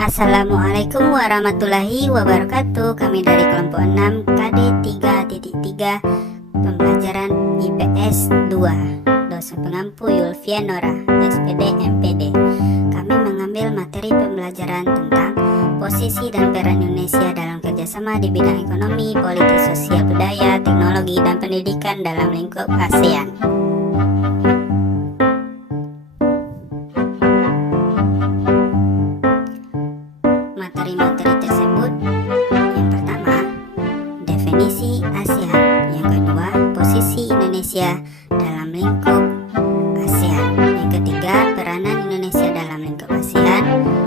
Assalamualaikum warahmatullahi wabarakatuh. Kami dari kelompok 6 KD 3.3 pembelajaran IPS 2. Dosen pengampu Yulvia Nora, SPD MPD. Kami mengambil materi pembelajaran tentang posisi dan peran Indonesia dalam kerjasama di bidang ekonomi, politik, sosial, budaya, teknologi, dan pendidikan dalam lingkup ASEAN. Materi-materi tersebut, yang pertama, definisi ASEAN. Yang kedua, posisi Indonesia dalam lingkup ASEAN. Yang ketiga, peranan Indonesia dalam lingkup ASEAN.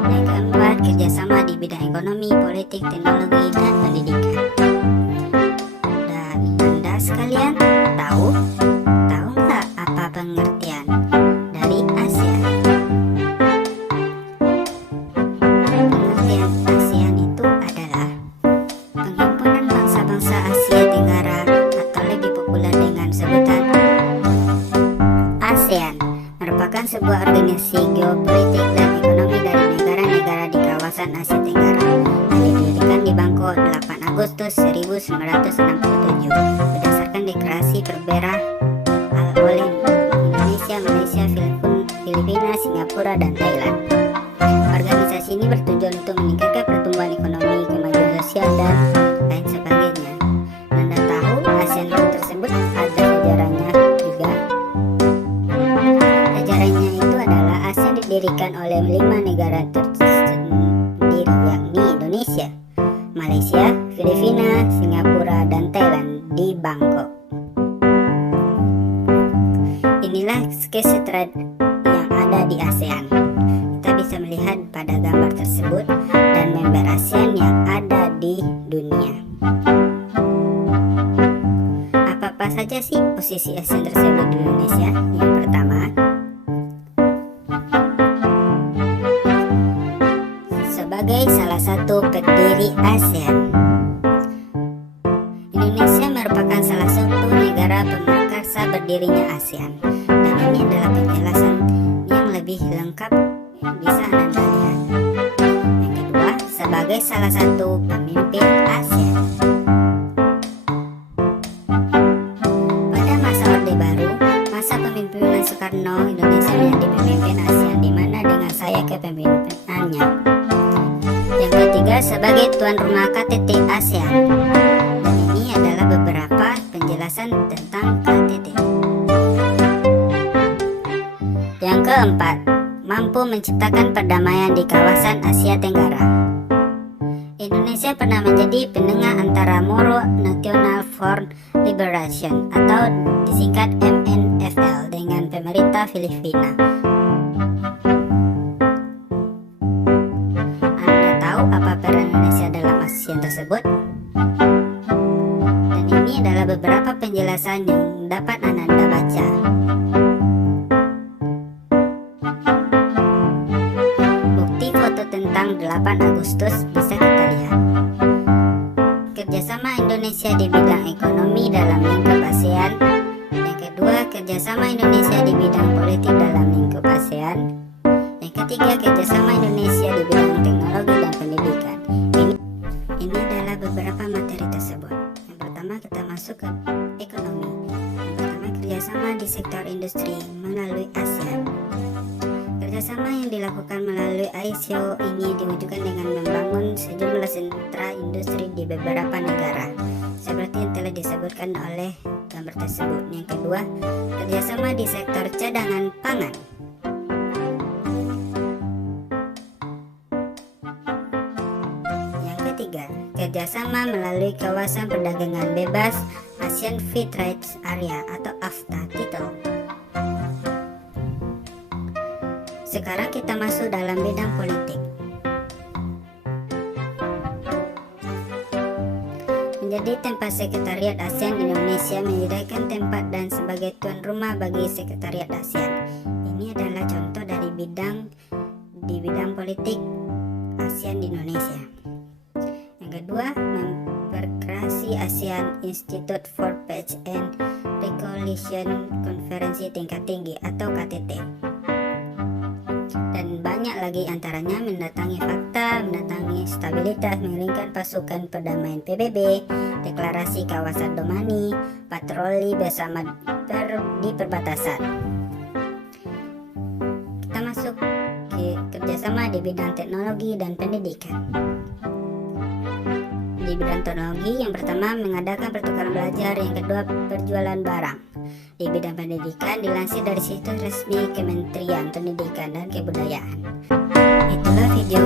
Yang keempat, kerjasama di bidang ekonomi, politik, teknologi, dan pendidikan. Dan Anda sekalian tahu nggak apa pengertian dari ASEAN? Pengertian ASEAN itu adalah penghimpunan bangsa-bangsa Asia Tenggara atau lebih populer dengan sebutan ASEAN, merupakan sebuah organisasi geopolitik dan ekonomi dari negara-negara di kawasan Asia Tenggara yang didirikan di Bangkok 8 Agustus 1967 berdasarkan deklarasi Berbera oleh Indonesia, Malaysia, Filipina, Singapura, dan Thailand. Organisasi ini bertujuan untuk meningkatkan pertumbuhan ekonomi, kemajuan sosial, dan lain sebagainya. Anda tahu ASEAN tersebut ada sejarahnya juga. Sejarahnya itu adalah ASEAN didirikan oleh 5 negara tersendiri, yakni Indonesia, Malaysia, Filipina, Singapura, dan Thailand di Bangkok. Inilah skema yang ada di ASEAN. Kita bisa melihat pada gambar tersebut dan member ASEAN yang ada di dunia. Apa saja sih posisi ASEAN tersebut di Indonesia? Yang pertama, sebagai salah satu pendiri ASEAN. Indonesia merupakan salah satu negara pemakarsa berdirinya ASEAN, dan ini adalah penjelasan yang lebih lengkap yang bisa Anda lihat. Yang kedua, sebagai salah satu pemimpin ASEAN. Pada masa Orde Baru, masa pemimpinan Soekarno, Indonesia menjadi pemimpin ASEAN, di mana dengan saya kepemimpinannya. Yang ketiga, sebagai tuan rumah KTT ASEAN. Dan ini adalah beberapa penjelasan tentang KTT. Yang keempat, mampu menciptakan perdamaian di kawasan Asia Tenggara. Indonesia pernah menjadi penengah antara Moro National Front Liberation atau disingkat MNFL dengan pemerintah Filipina. Anda tahu apa peran Indonesia dalam ASEAN tersebut? Dan ini adalah beberapa penjelasan yang dapat Anda baca. Bukti foto tentang 8 Agustus bisa kita lihat. Kerjasama Indonesia di bidang ekonomi dalam lingkup ASEAN. Yang kedua, kerjasama Indonesia di bidang politik dalam lingkup ASEAN. Yang ketiga, kerjasama Indonesia di bidang teknologi dan pendidikan. Ini adalah beberapa materi tersebut. Yang pertama, kita masuk ke ekonomi. Yang pertama, kerjasama di sektor industri melalui ASEAN. Kerjasama yang dilakukan melalui ASEAN ini diwujudkan dengan membangun sejumlah sentra industri di beberapa negara, seperti yang telah disebutkan oleh gambar tersebut. Yang kedua, kerjasama di sektor cadangan pangan. Yang ketiga, kerjasama melalui kawasan perdagangan bebas ASEAN Free Trade Area atau AFTA title. Sekarang kita masuk dalam bidang politik. Menjadi tempat sekretariat ASEAN, Indonesia menyediakan tempat dan sebagai tuan rumah bagi sekretariat ASEAN. Ini adalah contoh dari bidang politik ASEAN di Indonesia. Yang kedua, memperkreasi ASEAN Institute for Peace and Reconciliation Konferensi Tingkat Tinggi atau KTT. Dan banyak banyak lagi, antaranya mendatangi fakta, mendatangi stabilitas, mengirimkan pasukan perdamaian PBB, deklarasi kawasan Domani, patroli bersama di perbatasan. Kita masuk ke kerjasama di bidang teknologi dan pendidikan. Di bidang teknologi, yang pertama mengadakan pertukaran belajar, yang kedua perjualan barang. Di bidang pendidikan dilansir dari situs resmi Kementerian Pendidikan dan Kebudayaan. Itulah video